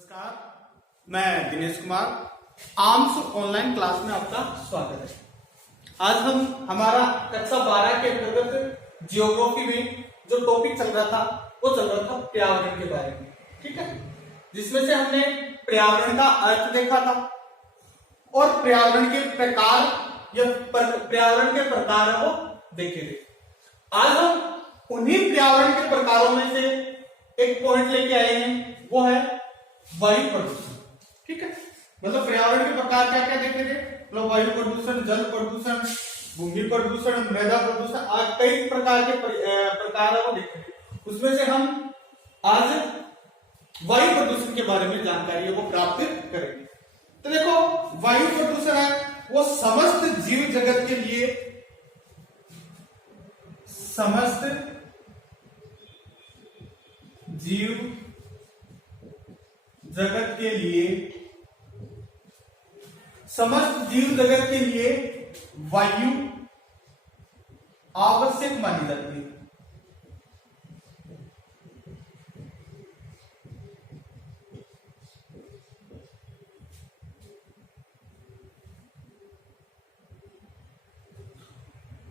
नमस्कार, मैं Dinesh Kumar. Arms online class में आपका स्वागत है। आज हम हमारा कक्षा 12 के अंतर्गत जियोग्राफी में जो टॉपिक चल रहा था वो चल रहा था पर्यावरण के बारे में। ठीक है, जिसमें से हमने पर्यावरण का अर्थ देखा था और पर्यावरण के प्रकार या पर्यावरण के प्रकार है वो देखे थे। आज हम उन्हीं पर्यावरण के प्रकारों में से एक पॉइंट लेके आए हैं, वो है वायु प्रदूषण। ठीक है, मतलब पर्यावरण के प्रकार क्या क्या देखे थे, मतलब वायु प्रदूषण, जल प्रदूषण, भूमि प्रदूषण, मृदा प्रदूषण, आज कई प्रकार के प्रकार है वो देखे थे। उसमें से हम आज वायु प्रदूषण के बारे में जानकारी है वो प्राप्त करेंगे। तो देखो, वायु प्रदूषण है वो समस्त जीव जगत के लिए, समस्त जीव जगत के लिए, समस्त जीव जगत के लिए वायु आवश्यक मानी जाती है।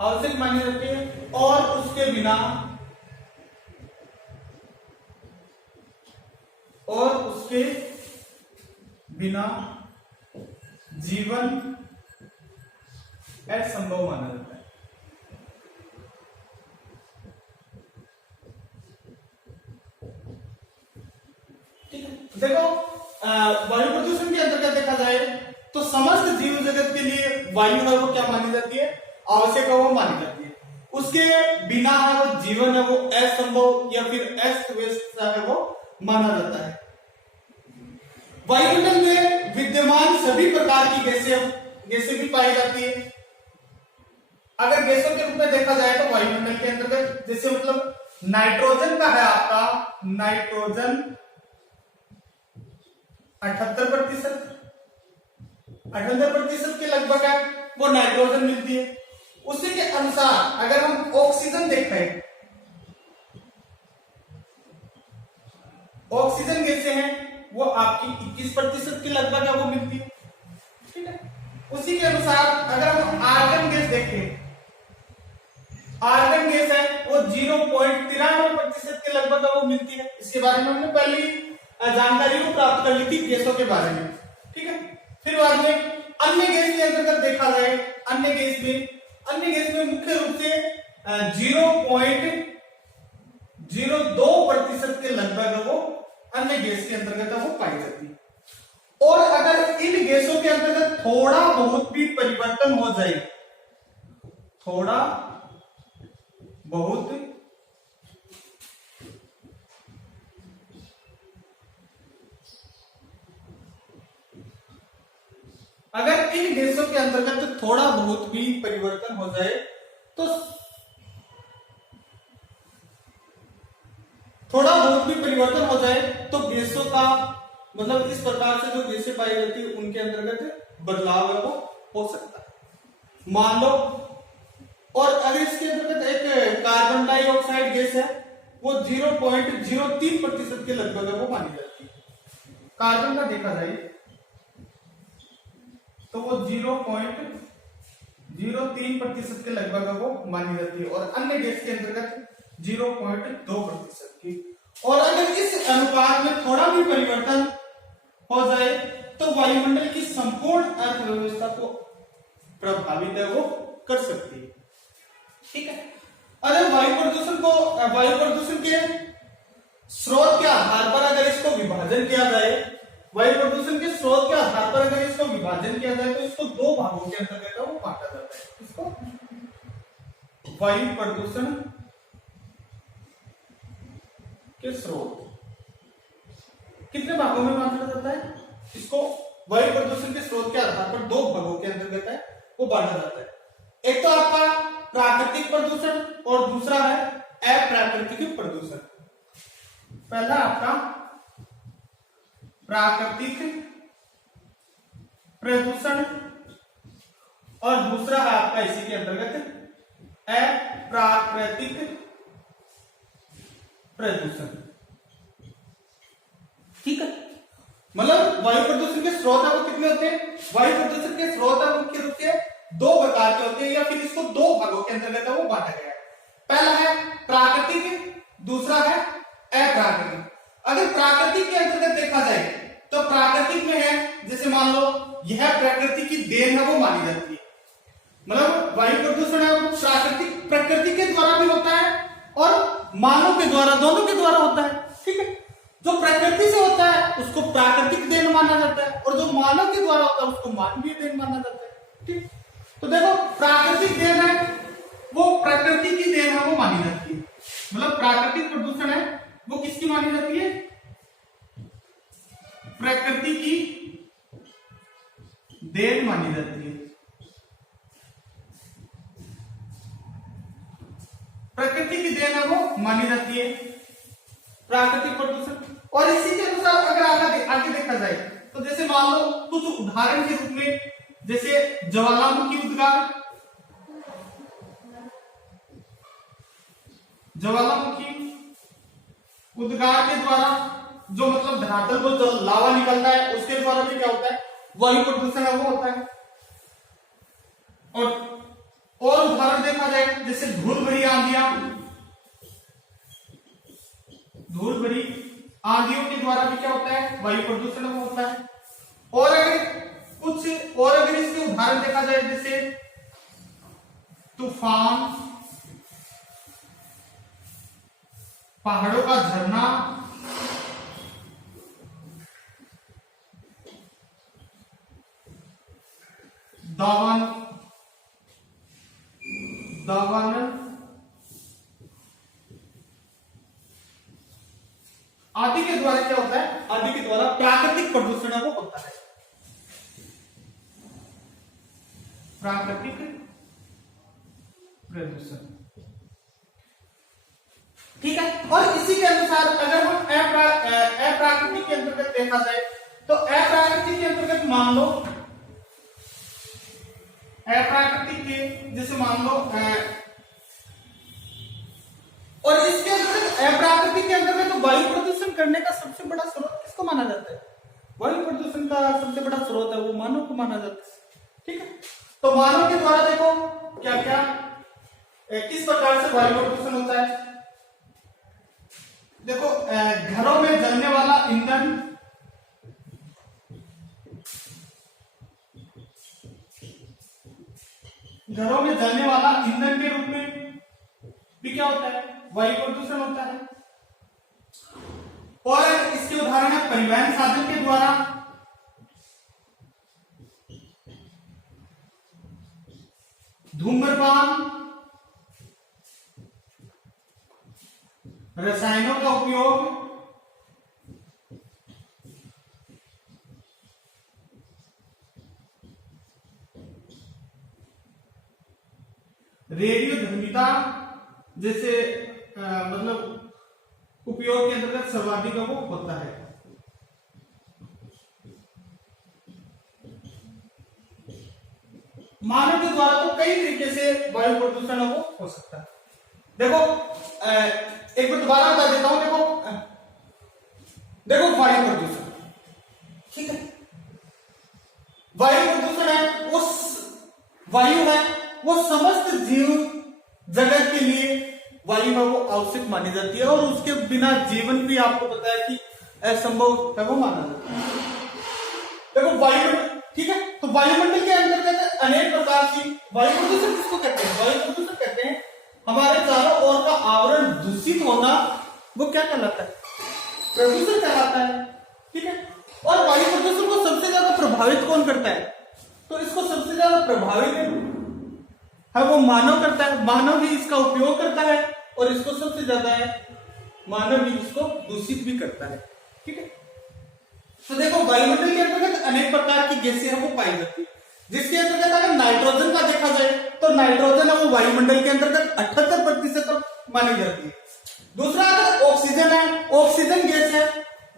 आवश्यक मानी जाती है और उसके बिना जीवन असंभव माना जाता है। ठीक है, देखो, वायु प्रदूषण के अंतर्गत देखा जाए तो समस्त जीव जगत के लिए वायु है वो क्या मानी जाती है, आवश्यक है वो मानी जाती है। उसके बिना है वो जीवन है वो असंभव या फिर अस्त व्यस्त है वो माना जाता है। वायुमंडल में विद्यमान सभी प्रकार की गैसें भी पाई जाती है। अगर गैसों के रूप में देखा जाए तो वायुमंडल के अंतर्गत जैसे मतलब नाइट्रोजन का है आपका, नाइट्रोजन 78% के लगभग है वो नाइट्रोजन मिलती है। उसी के अनुसार अगर हम ऑक्सीजन देखें, ऑक्सीजन गैसें हैं वो आपकी 21% के लगभग है वो मिलती है। ठीक है, उसी के अनुसार अगर हम आर्गन गैस देखें, आर्गन गैस है वो 0.93% के लगभग है वो मिलती है। इसके बारे में हमने पहले जानकारी को प्राप्त कर ली थी गैसों के बारे में। ठीक है, फिर बाद में अन्य गैस के अंतर्गत देखा जाए, अन्य गैस में मुख्य रूप से 0.02% के लगभग है वो अन्य गैस के अंतर्गत वो पाई जाती है। और अगर इन गैसों के अंतर्गत थोड़ा बहुत भी परिवर्तन हो जाए, थोड़ा बहुत अगर इन गैसों के अंतर्गत थोड़ा बहुत भी परिवर्तन हो जाए तो गैसों का मतलब इस प्रकार से जो गैसें पाई जाती है उनके अंतर्गत बदलाव है वो हो सकता है। मान लो, और अगर इसके अंतर्गत एक कार्बन डाइऑक्साइड गैस है वो 0.03% के लगभग है वो मानी जाती है। कार्बन का देखा जाए तो वो 0.03% के लगभग है वो मानी जाती है और अन्य गैस के अंतर्गत 0.2% की। और अगर इस अनुपात में थोड़ा भी परिवर्तन हो जाए तो वायुमंडल की संपूर्ण अर्थव्यवस्था को प्रभावित है वो कर सकती है। ठीक है, अगर वायु प्रदूषण के स्रोत के आधार पर अगर इसको विभाजन किया जाए, वायु प्रदूषण के स्रोत के आधार पर अगर इसको विभाजन किया जाए तो इसको दो भागों के अंतर्गत वो बांटा जाता है। इसको वायु प्रदूषण के स्रोत कितने भागों में बांटा जाता है, इसको वायु प्रदूषण के स्रोत के आधार पर दो भागों के अंतर्गत है वो बांटा जाता है। एक तो आपका प्राकृतिक प्रदूषण और दूसरा है अप्राकृतिक प्रदूषण। पहला आपका प्राकृतिक प्रदूषण और दूसरा है आपका इसी के अंतर्गत अप्राकृतिक प्रदूषण। ठीक है, मतलब वायु प्रदूषण के स्रोत है वो कितने होते हैं? वायु प्रदूषण के स्रोत है मुख्य रूप से दो प्रकार के होते हैं, या फिर इसको दो भागों के अंतर्गत वो बांटा गया है। पहला है प्राकृतिक, दूसरा है अप्राकृतिक। अगर प्राकृतिक के अंतर्गत देखा जाए तो प्राकृतिक में है, जैसे मान लो यह प्रकृति की देन है वो मानी जाती है। मतलब वायु प्रदूषण है वो प्राकृतिक, प्रकृति के द्वारा भी होता है और मानव के द्वारा, दोनों के द्वारा होता है। ठीक है, जो प्रकृति से होता है उसको प्राकृतिक देन माना जाता है, और जो मानव के द्वारा होता है उसको मानवीय देन माना जाता है। ठीक, तो देखो प्राकृतिक देन है वो प्रकृति की देन है वो मानी जाती है। मतलब प्राकृतिक प्रदूषण है वो किसकी मानी जाती है? प्रकृति की देन मानी जाती है। प्रकृति की देन है वो मानी जाती है प्राकृतिक प्रदूषण। और इसी के अनुसार अगर आगे देखा जाए तो जैसे मान लो कुछ उदाहरण के रूप में, जैसे ज्वालामुखी उद्गार, ज्वालामुखी उद्गार के द्वारा जो मतलब धरातल को जो लावा निकलता है उसके द्वारा भी क्या होता है? वायु प्रदूषण है वो होता है। और उदाहरण देखा जाए जैसे धूल भरी आंधियां, धूल भरी आंधियों के द्वारा भी क्या होता है? वायु प्रदूषण वो होता है। और अगर इसके उदाहरण देखा जाए जैसे तूफान, पहाड़ों का झरना, दावानल आदि के द्वारा क्या होता है? आदि के द्वारा प्राकृतिक प्रदूषण वो होता है। प्राकृतिक प्रदूषण, ठीक है। और इसी के अनुसार अगर हम अप्राकृतिक के अंतर्गत देखा जाए तो अप्राकृतिक के अंतर्गत मान लो अप्राकृतिक के, जैसे मान लो और इसके अंतर्गत अप्राकृतिक के अंतर्गत तो वायु प्रदूषण करने का सबसे बड़ा स्रोत किसको माना जाता है? वायु प्रदूषण का सबसे बड़ा स्रोत है वो मानव को माना जाता है। ठीक है, तो मानव के द्वारा देखो क्या क्या किस प्रकार से वायु प्रदूषण होता है। देखो घरों में जलने वाला ईंधन, घरों में जलने वाला ईंधन के रूप में भी क्या होता है? वायु प्रदूषण होता है। और इसके उदाहरण है परिवहन साधन के द्वारा, धूम्रपान, रसायनों का उपयोग, रेडियोधर्मिता जैसे मतलब उपयोग के अंतर्गत सर्वाधिक वो होता है। मानव के द्वारा तो कई तरीके से वायु प्रदूषण वो हो सकता है। देखो एक बार दोबारा बता देता हूं। देखो वायु प्रदूषण, ठीक है, वायु प्रदूषण है उस वायु है वो समस्त जीव जगत के लिए वायु है वो आवश्यक मानी जाती है, और उसके बिना जीवन भी आपको पता है कि असंभव है वो माना जाता है। देखो वायुमंडल, ठीक है, तो वायुमंडल के अंतर्गत अनेक प्रकार की वायु प्रदूषण किसको कहते हैं? वायु प्रदूषण कहते हैं हमारे चारों ओर का आवरण दूषित होना, वो क्या कहलाता है? प्रदूषण कहलाता है। ठीक है, और वायु प्रदूषण को सबसे ज्यादा प्रभावित कौन करता है? तो इसको सबसे ज्यादा प्रभावित है वो मानव करता है। मानव ही इसका उपयोग करता है और इसको सबसे ज्यादा है मानव ही इसको दूषित भी करता है। ठीक है, तो देखो वायुमंडल के अंतर्गत अनेक प्रकार की गैसें हैं वो पाई जाती है, जिसके अंतर्गत अगर नाइट्रोजन का देखा जाए तो नाइट्रोजन है वो वायुमंडल के अंतर्गत 78% मानी जाती है। दूसरा अगर ऑक्सीजन है, ऑक्सीजन गैस है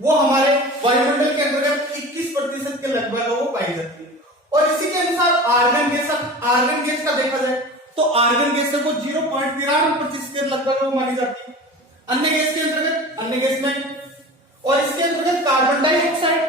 वो हमारे वायुमंडल के अंतर्गत 21% के लगभग वो पाई जाती है। और इसी के अनुसार आर्गन गैस का देखा जाए तो आर्गन गैस को 0.93% के लगभग वो मानी जाती है अन्य गैस के अंतर्गत, अन्य गैस में। और इसके अंतर्गत कार्बन डाइऑक्साइड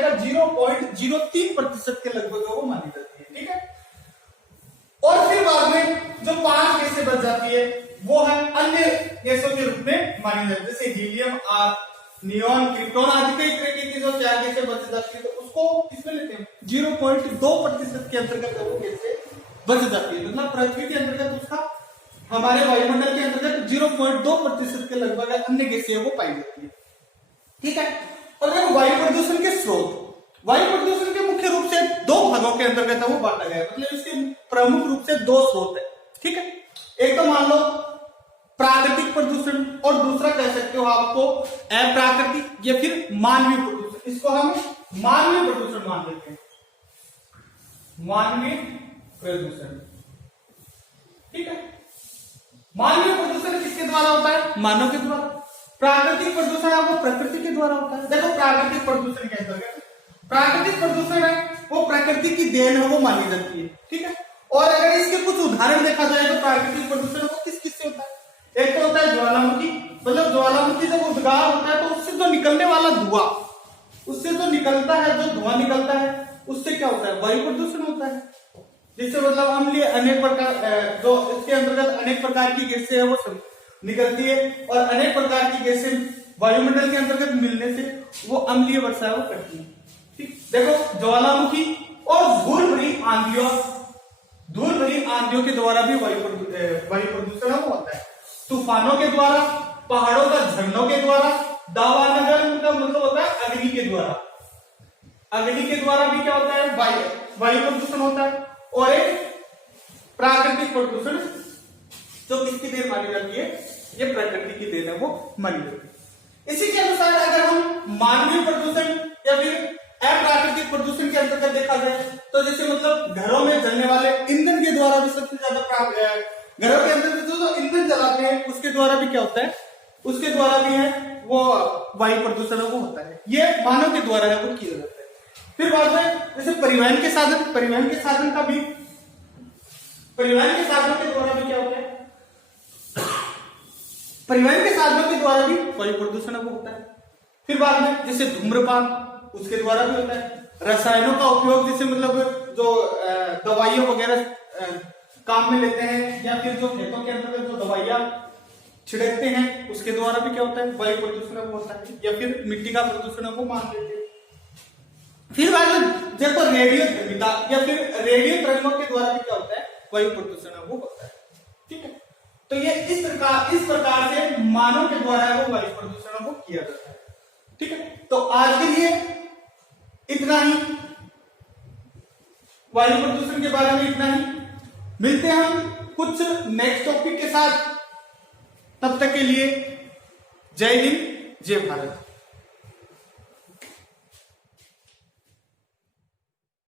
का 0.03% के लगभग वो मानी जाती है। ठीक है, और फिर बाद में जो 5 गैसें बच जाती है वो है अन्य गैसों के रूप में मानी जाती है, जैसे हीलियम, नियॉन, क्रिप्टॉन आदि कई तरह की जो 4 गैसें बच जाती है, तो उसको इसमें लेते हैं 0.2% के अंतर्गत वो गैसें बच जाती है। मतलब पृथ्वी के अंतर्गत उसका हमारे वायुमंडल के अंतर्गत 0.2% के लगभग अन्य गैसें वो पाई जाती है। ठीक है, और देखो वायु प्रदूषण के स्रोत, वायु प्रदूषण के मुख्य रूप से 2 भागों के अंतर्गत वो बांटा गया है, मतलब इसके प्रमुख रूप से 2 स्रोत है। ठीक है, एक तो मान लो प्राकृतिक प्रदूषण और दूसरा कह सकते हो आपको अप्राकृतिक या फिर मानवीय प्रदूषण। इसको हम मानवीय प्रदूषण मान लेते हैं, मानवीय प्रदूषण। ठीक है, मानवीय प्रदूषण किसके द्वारा होता है? मानव के द्वारा। प्राकृतिक प्रदूषण है वो प्रकृति के द्वारा होता है। देखो प्राकृतिक प्रदूषण के अंतर्गत प्राकृतिक प्रदूषण है वो प्रकृति की देन है, वो मानी जाती है। ठीक है, और अगर इसके कुछ उदाहरण देखा जाए तो प्राकृतिक प्रदूषण वो किस किस से होता है? एक तो होता है ज्वालामुखी, मतलब ज्वालामुखी जब उद्गार होता है तो उससे जो निकलने वाला धुआं, उससे जो निकलता है, जो धुआं निकलता है उससे क्या होता है? वायु प्रदूषण होता है। जिससे मतलब अम्लीय अनेक प्रकार जो इसके अंतर्गत अनेक प्रकार की गैसें है वो सब निकलती है, और अनेक प्रकार की गैसें वायुमंडल के अंतर्गत मिलने से वो अम्लीय वर्षा वो करती है। ठीक, देखो ज्वालामुखी और धूल भरी आंधियों के द्वारा भी वायु प्रदूषण होता है। तूफानों के द्वारा, पहाड़ों का झरनों के द्वारा, दावानगर का मतलब होता है अग्नि के द्वारा, अग्नि के द्वारा भी क्या होता है? वायु प्रदूषण होता है। और एक प्राकृतिक प्रदूषण जो किसकी देन मानी जाती है? ये प्रकृति की देन है, वो मानी जाती है। इसी के अनुसार अगर हम मानवीय प्रदूषण या फिर अप्राकृतिक प्रदूषण के अंतर्गत देखा जाए तो जैसे मतलब घरों में जलने वाले ईंधन के द्वारा भी सबसे ज्यादा घरों के अंदर जो ईंधन जलाते हैं उसके द्वारा भी क्या होता है? उसके द्वारा भी है वो वायु प्रदूषण वो होता है, ये मानव के द्वारा है वो किया जाता है। फिर बात है जैसे परिवहन के साधन का भी, परिवहन के साधनों के द्वारा भी क्या होता है? परिवहन के साधनों के द्वारा भी वायु प्रदूषण वो होता है। फिर बाद में जैसे धूम्रपान, उसके द्वारा भी होता है। रसायनों का उपयोग, जैसे मतलब जो दवाइयां वगैरह काम में लेते हैं, या फिर जो खेतों के अंदर जो दवाइयां छिड़कते हैं उसके द्वारा भी क्या होता है? वायु प्रदूषण होता है। या फिर मिट्टी का प्रदूषण वो मान लेते हैं। फिर बाद में देखो रेडियो धर्मिता या फिर रेडियो तरंगों के द्वारा भी क्या होता है? वायु प्रदूषण वो होता है। ठीक है, तो ये इस प्रकार से मानव के द्वारा वो वायु प्रदूषण को किया जाता है। ठीक है, तो आज के लिए इतना ही, वायु प्रदूषण के बारे में इतना ही। मिलते हैं हम कुछ नेक्स्ट टॉपिक के साथ, तब तक के लिए जय हिंद, जय भारत।